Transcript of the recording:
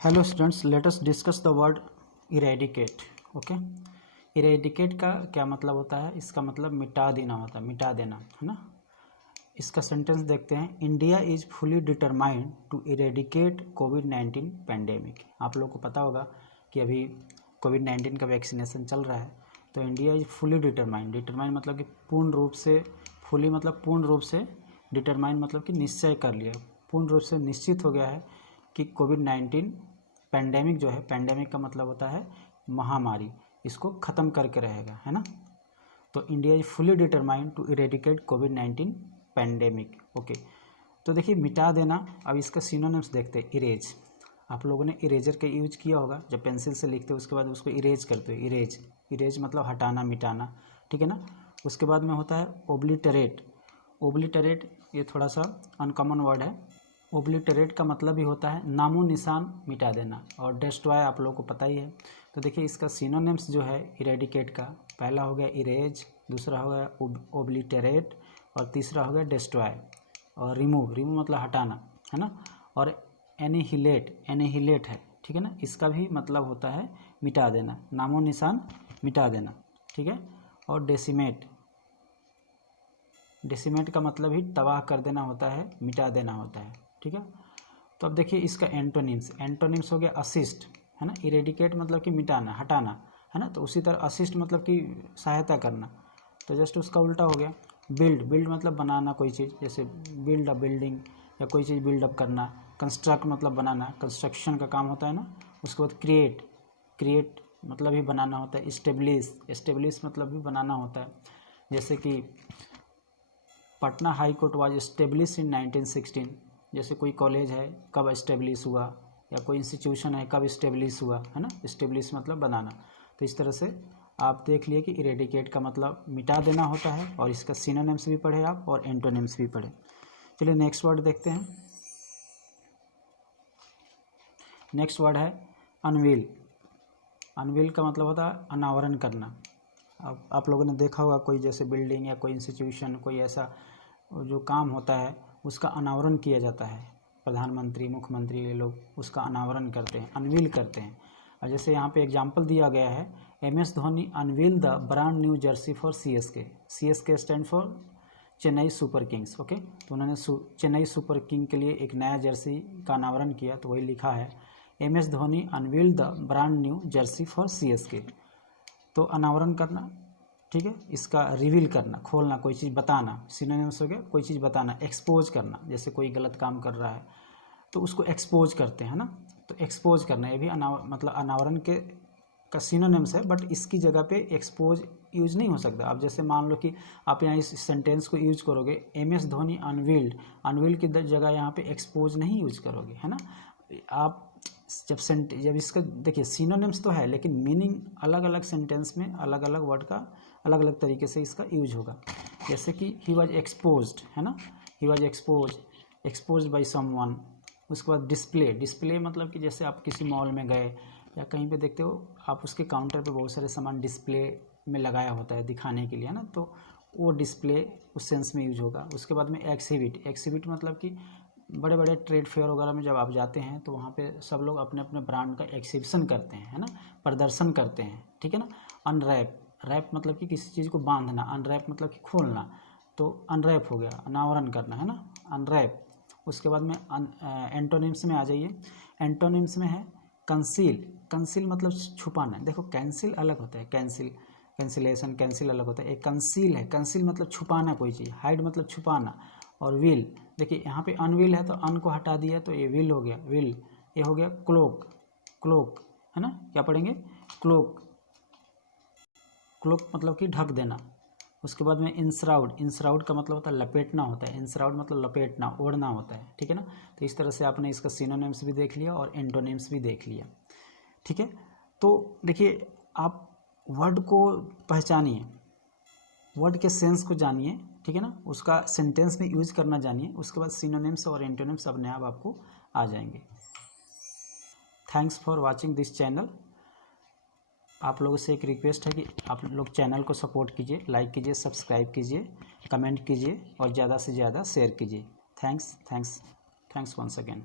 Hello students, let us discuss the word eradicate. Okay, eradicate का क्या मतलब होता है? इसका मतलब मिटा देना होता है, मिटा देना, है ना। इसका सेंटेंस देखते हैं। India is fully determined to eradicate कोविड-19 पैंडेमिक। आप लोगों को पता होगा कि अभी कोविड-19 का वैक्सीनेशन चल रहा है, तो India is fully determined. Determined मतलब कि पूर्ण रूप से, फुली मतलब पूर्ण रूप से, डिटरमाइंड मतलब कि निश्चय कर लिया, पूर्ण रूप से निश्चित हो गया है कि कोविड-19 पैंडेमिक जो है, पैंडेमिक का मतलब होता है महामारी, इसको ख़त्म करके रहेगा, है ना। तो India is fully determined to eradicate कोविड-19 पैंडेमिक। ओके, तो देखिए मिटा देना। अब इसका सिनोनिम्स देखते हैं। इरेज, आप लोगों ने इरेजर का यूज किया होगा, जब पेंसिल से लिखते हो उसके बाद उसको इरेज करते हो। इरेज, इरेज मतलब हटाना, मिटाना, ठीक है ना। उसके बाद में होता है ओब्लिटरेट। ओब्लिटरेट ये थोड़ा सा अनकॉमन वर्ड है। ओब्लिटरेट का मतलब भी होता है नामो निशान मिटा देना, और डिस्ट्रॉय आप लोगों को पता ही है। तो देखिए इसका सिनोनिम्स जो है इरेडिकेट का, पहला हो गया इरेज, दूसरा हो गया ओब्लिटरेट, और तीसरा हो गया डिस्ट्रॉय, और रिमूव, रिमूव मतलब हटाना, है ना। और एनिहिलेट, एनिहिलेट है, ठीक है ना, इसका भी मतलब होता है मिटा देना, नामो निशान मिटा देना, ठीक है। और डेसिमेट, डेसिमेट का मतलब ही तबाह कर देना होता है, मिटा देना होता है, ठीक है। तो अब देखिए इसका एंटोनिम्स, एंटोनिम्स हो गया असिस्ट, है ना। इरेडिकेट मतलब कि मिटाना, हटाना, है ना। तो उसी तरह असिस्ट मतलब कि सहायता करना, तो जस्ट उसका उल्टा हो गया। बिल्ड, बिल्ड मतलब बनाना कोई चीज़, जैसे बिल्ड अ बिल्डिंग, या कोई चीज़ बिल्डअप करना। कंस्ट्रक्ट मतलब बनाना, कंस्ट्रक्शन का काम होता है ना। उसके बाद क्रिएट, क्रिएट मतलब भी बनाना होता है। इस्टेब्लिश, इस्टेब्लिश मतलब भी बनाना होता है, जैसे कि Patna high court was establish in 1916। जैसे कोई कॉलेज है कब इस्टेब्लिश हुआ, या कोई इंस्टीट्यूशन है कब इस्टेब्लिश हुआ, है ना। इस्टेब्लिश मतलब बनाना। तो इस तरह से आप देख लिए कि इरेडिकेट का मतलब मिटा देना होता है, और इसका सिनोनिम्स भी पढ़े आप और एंटोनिम्स भी पढ़े। चलिए नेक्स्ट वर्ड देखते हैं। नेक्स्ट वर्ड है अनवील। अनवील का मतलब होता है अनावरण करना। अब आप लोगों ने देखा होगा कोई जैसे बिल्डिंग या कोई इंस्टीट्यूशन, कोई ऐसा जो काम होता है उसका अनावरण किया जाता है। प्रधानमंत्री, मुख्यमंत्री, ये लोग उसका अनावरण करते हैं, अनवील करते हैं। और जैसे यहाँ पे एग्जांपल दिया गया है, MS Dhoni unveil the brand new Jersey for CSK। CSK stand for Chennai super Kings. Okay, तो उन्होंने चेन्नई सुपर किंग के लिए एक नया जर्सी का अनावरण किया, तो वही लिखा है MS Dhoni unveil the brand new Jersey for CSK। तो अनावरण करना, ठीक है। इसका रिवील करना, खोलना, कोई चीज़ बताना, सिनोनिम्स हो गया कोई चीज़ बताना। एक्सपोज करना, जैसे कोई गलत काम कर रहा है तो उसको एक्सपोज करते हैं ना। तो एक्सपोज करना ये भी मतलब अनावरण के का सिनोनिम्स है, बट इसकी जगह पे एक्सपोज यूज नहीं हो सकता। आप जैसे मान लो कि आप यहाँ इस सेंटेंस को यूज करोगे, MS धोनी अनवील्ड, अनवील्ड की जगह यहाँ पे एक्सपोज नहीं यूज करोगे, है ना। आप जब इसका देखिए सिनोनिम्स तो है, लेकिन मीनिंग अलग अलग सेंटेंस में अलग अलग वर्ड का अलग अलग तरीके से इसका यूज होगा। जैसे कि ही वॉज एक्सपोज्ड, है ना, he was exposed by someone. उसके बाद डिस्प्ले, डिस्प्ले मतलब कि जैसे आप किसी मॉल में गए या कहीं पे देखते हो, आप उसके काउंटर पे बहुत सारे सामान डिस्प्ले में लगाया होता है दिखाने के लिए, है ना, तो वो डिस्प्ले उस सेंस में यूज होगा। उसके बाद में एक्सिबिट, एक्सिबिट मतलब कि बड़े बड़े ट्रेड फेयर वगैरह में जब आप जाते हैं तो वहाँ पे सब लोग अपने अपने ब्रांड का एक्सिबिशन करते हैं, है ना, प्रदर्शन करते हैं, ठीक है ना। अनरैप, रैप मतलब कि किसी चीज़ को बांधना, अनरैप मतलब कि खोलना, तो अनरैप हो गया, अनावरण करना, है ना, अनरैप। उसके बाद में एंटोनिम्स में आ जाइए। एंटोनिम्स में है कंसील, कंसील मतलब छुपाना। देखो कैंसिल अलग होता है, कैंसिल, कैंसिलेशन, कैंसिल अलग होता है। एक कंसील है, कंसील मतलब छुपाना कोई चीज़, हाइड मतलब छुपाना। और विल, देखिए यहाँ पे अनविल है तो अन को हटा दिया तो ये विल हो गया, विल। ये हो गया क्लोक, क्लोक, है ना, क्या पढ़ेंगे, क्लोक, क्लोक मतलब कि ढक देना। उसके बाद में इंसराउड, इंसराउड का मतलब होता है लपेटना होता है, इंसराउड मतलब लपेटना, ओढ़ना होता है, ठीक है ना। तो इस तरह से आपने इसका सिनोनिम्स भी देख लिया और एंटोनिम्स भी देख लिया, ठीक है। तो देखिए आप वर्ड को पहचानिए, वर्ड के सेंस को जानिए, ठीक है ना, उसका सेंटेंस में यूज करना जानिए, उसके बाद सिनोनिम्स और एंटोनिम्स अपने आप आपको आ जाएंगे। Thanks for watching this channel. आप लोगों से एक रिक्वेस्ट है कि आप लोग चैनल को सपोर्ट कीजिए, लाइक कीजिए, सब्सक्राइब कीजिए, कमेंट कीजिए और ज़्यादा से ज़्यादा शेयर कीजिए। Thanks once again.